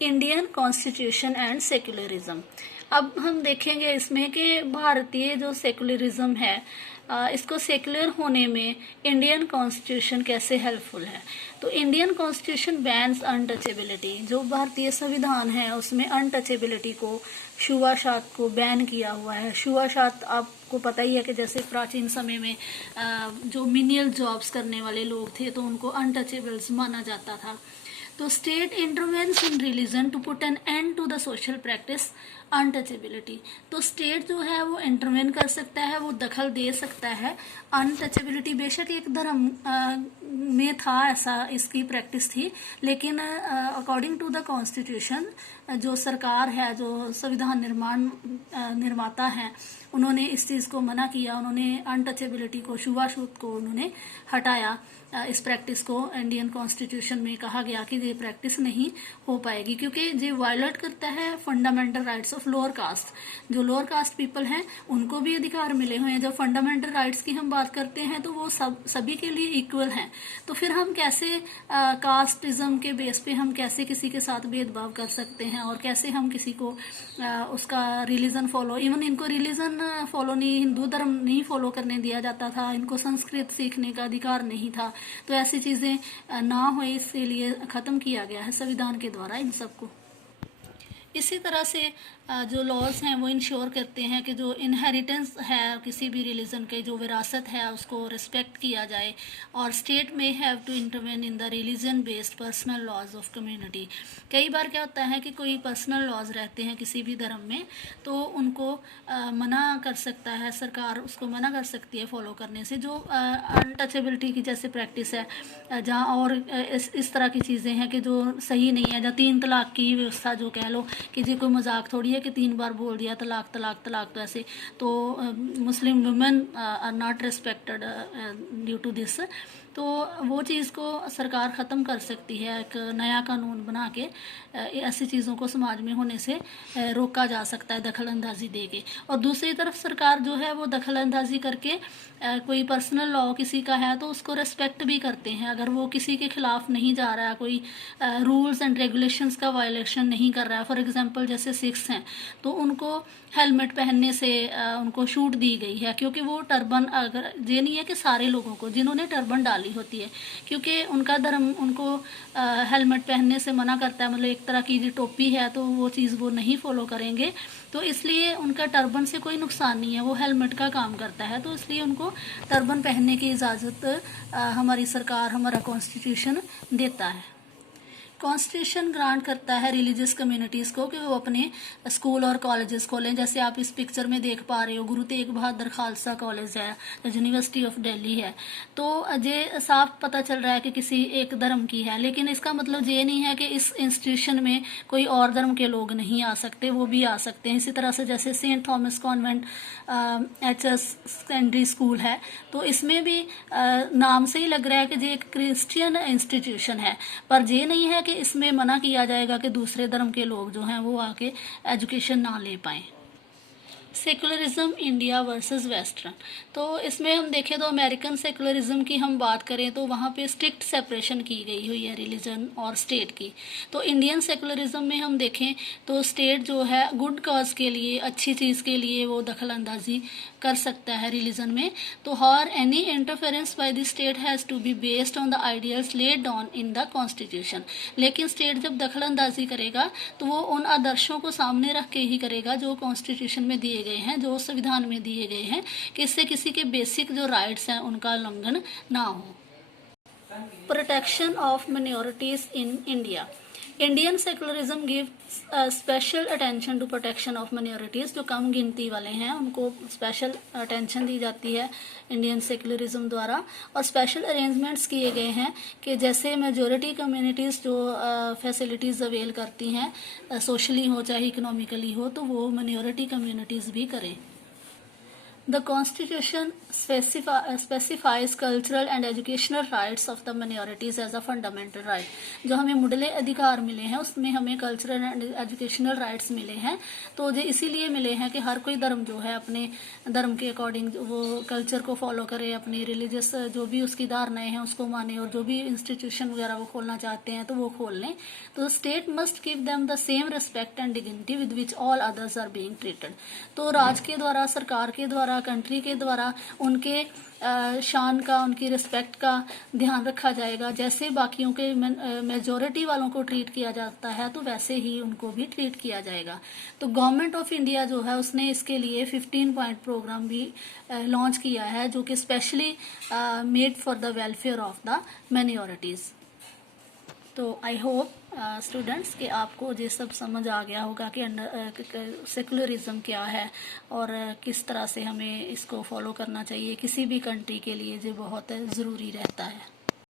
Indian constitution and secularism. अब हम देखेंगे इसमें कि भारतीय जो सेक्युलरिज्म है इसको सेक्युलर होने में इंडियन कॉन्स्टिट्यूशन कैसे हेल्पफुल है। तो इंडियन कॉन्स्टिट्यूशन बैन्स अनटचेबिलिटी, जो भारतीय संविधान है उसमें अनटचेबिलिटी को, छुआछूत को बैन किया हुआ है। छुआछूत आपको पता ही है कि जैसे प्राचीन समय में जो मिनियल जॉब्स करने वाले लोग थे तो उनको अनटचेबल्स माना जाता था। तो state intervenes in religion to put an end to the social practice untouchability. तो स्टेट जो है वो इंटरवेन कर सकता है, वो दखल दे सकता है। अनटचेबिलिटी बेशक एक धर्म में था, ऐसा इसकी प्रैक्टिस थी, लेकिन अकॉर्डिंग टू द कॉन्स्टिट्यूशन जो सरकार है, जो संविधान निर्माता है, उन्होंने इस चीज़ को मना किया। उन्होंने अनटचेबिलिटी को, छुआछूत को उन्होंने हटाया। इस प्रैक्टिस को इंडियन कॉन्स्टिट्यूशन में कहा गया कि ये प्रैक्टिस नहीं हो पाएगी क्योंकि ये वायलेट करता है fundamental rights of lower caste. जो लोअर कास्ट पीपल हैं उनको भी अधिकार मिले हुए हैं। जब फंडामेंटल राइट्स की हम बात करते हैं तो वो सभी के लिए इक्वल हैं। तो फिर हम कैसे कास्टिज्म के बेस पे हम कैसे किसी के साथ भेदभाव कर सकते हैं और कैसे हम किसी को उसका रिलीजन फॉलो, इवन इनको रिलीजन फॉलो नहीं, हिंदू धर्म नहीं फॉलो करने दिया जाता था, इनको संस्कृत सीखने का अधिकार नहीं था। तो ऐसी चीजें ना हो इसके लिए खत्म किया गया है संविधान के द्वारा इन सबको। इसी तरह से जो लॉज हैं वो इंश्योर करते हैं कि जो इनहेरिटेंस है किसी भी रिलीजन के, जो विरासत है उसको रिस्पेक्ट किया जाए। और स्टेट में have to intervene in the religion based personal laws of community. कई बार क्या होता है कि कोई पर्सनल लॉज रहते हैं किसी भी धर्म में, तो उनको मना कर सकता है सरकार, उसको मना कर सकती है फॉलो करने से। जो अनटचेबिलिटी की जैसे प्रैक्टिस है जहाँ, और इस तरह की चीज़ें हैं कि जो सही नहीं है, जहाँ 3 तलाक की व्यवस्था जो कह लो कि जी कोई मजाक थोड़ी है कि 3 बार बोल दिया तलाक तलाक तलाक। तो ऐसे तो Muslim women are not respected due to this. तो वो चीज़ को सरकार ख़त्म कर सकती है, एक नया कानून बना के ऐसी चीज़ों को समाज में होने से रोका जा सकता है दखल अंदाजी दे के। और दूसरी तरफ सरकार जो है वो दखल अंदाजी करके कोई पर्सनल लॉ किसी का है तो उसको रेस्पेक्ट भी करते हैं। अगर वो किसी के खिलाफ नहीं जा रहा है, कोई रूल्स एंड रेगुलेशंस का वायलेशन नहीं कर रहा है, फॉर एग्जांपल जैसे सिख्स हैं तो उनको हेलमेट पहनने से उनको छूट दी गई है क्योंकि वो टर्बन, अगर ये नहीं है कि सारे लोगों को जिन्होंने टर्बन डाली होती है, क्योंकि उनका धर्म उनको हेलमेट पहनने से मना करता है, मतलब एक तरह की जो टोपी है तो वो चीज़ वो नहीं फॉलो करेंगे। तो इसलिए उनका टर्बन से कोई नुकसान नहीं है, वो हेलमेट का काम करता है, तो इसलिए उनको टर्बन पहनने की इजाज़त हमारी सरकार, हमारा कॉन्स्टिट्यूशन देता है। कॉन्स्टिट्यूशन ग्रांट करता है रिलीजियस कम्युनिटीज़ को कि वो अपने स्कूल और कॉलेजेस खोलें। जैसे आप इस पिक्चर में देख पा रहे हो, गुरु तेग बहादुर खालसा कॉलेज है, यूनिवर्सिटी ऑफ दिल्ली है। तो ये साफ पता चल रहा है कि किसी एक धर्म की है, लेकिन इसका मतलब ये नहीं है कि इस इंस्टीट्यूशन में कोई और धर्म के लोग नहीं आ सकते, वो भी आ सकते हैं। इसी तरह से जैसे Saint Thomas convent HS secondary school है, तो इसमें भी नाम से ही लग रहा है कि ये एक क्रिश्चियन इंस्टीट्यूशन है, पर ये नहीं है कि इसमें मना किया जाएगा कि दूसरे धर्म के लोग जो हैं वो आके एजुकेशन ना ले पाएं। Secularism India versus western. तो इसमें हम देखें तो अमेरिकन सेकुलरिज्म की हम बात करें तो वहाँ पे स्ट्रिक्ट सेपरेशन की गई हुई है रिलीजन और स्टेट की। तो इंडियन सेकुलरिज्म में हम देखें तो स्टेट जो है गुड कॉज के लिए, अच्छी चीज़ के लिए वो दखल अंदाजी कर सकता है रिलीजन में। तो हर any interference by the state has to be based on the ideals laid down in the constitution. लेकिन स्टेट जब दखल अंदाजी करेगा तो वो उन आदर्शों को सामने रख के ही करेगा जो कॉन्स्टिट्यूशन में दिए गए हैं, जो संविधान में दिए गए हैं, कि इससे किसी के बेसिक जो राइट्स हैं उनका उल्लंघन ना हो। Protection of minorities in India. Indian secularism give special attention to protection of minorities. जो कम गिनती वाले हैं उनको स्पेशल अटेंशन दी जाती है इंडियन सेकुलरिज्म द्वारा, और स्पेशल अरेंजमेंट्स किए गए हैं कि जैसे मेजॉरिटी कम्युनिटीज़ जो फैसिलिटीज़ अवेल करती हैं, सोशली हो चाहे इकोनॉमिकली हो, तो वो माइनॉरिटी कम्युनिटीज़ भी करें। The Constitution specifies cultural and educational rights of the minorities as a fundamental right. जो हमें मुढले अधिकार मिले हैं उसमें हमें कल्चरल एंड एजुकेशनल राइट्स मिले हैं, तो ये इसीलिए मिले हैं कि हर कोई धर्म जो है अपने धर्म के अकॉर्डिंग वो कल्चर को फॉलो करे, अपनी रिलीजियस जो भी उसकी धारणाएं हैं उसको माने, और जो भी इंस्टीट्यूशन वगैरह वो खोलना चाहते हैं तो वो खोल लें. तो state must give them the same respect and dignity with which all others are being treated. तो राज के द्वारा, सरकार के द्वारा, कंट्री के द्वारा उनके शान का, उनकी रिस्पेक्ट का ध्यान रखा जाएगा. जैसे बाकियों के मेजॉरिटी वालों को ट्रीट किया जाता है तो वैसे ही उनको भी ट्रीट किया जाएगा. तो गवर्नमेंट ऑफ इंडिया जो है उसने इसके लिए 15 पॉइंट प्रोग्राम भी लॉन्च किया है जो कि specially made for the welfare of the minorities. तो आई होप स्टूडेंट्स कि आपको ये सब समझ आ गया होगा कि सेकुलरिज्म क्या है और किस तरह से हमें इसको फॉलो करना चाहिए. किसी भी कंट्री के लिए ये बहुत ज़रूरी रहता है.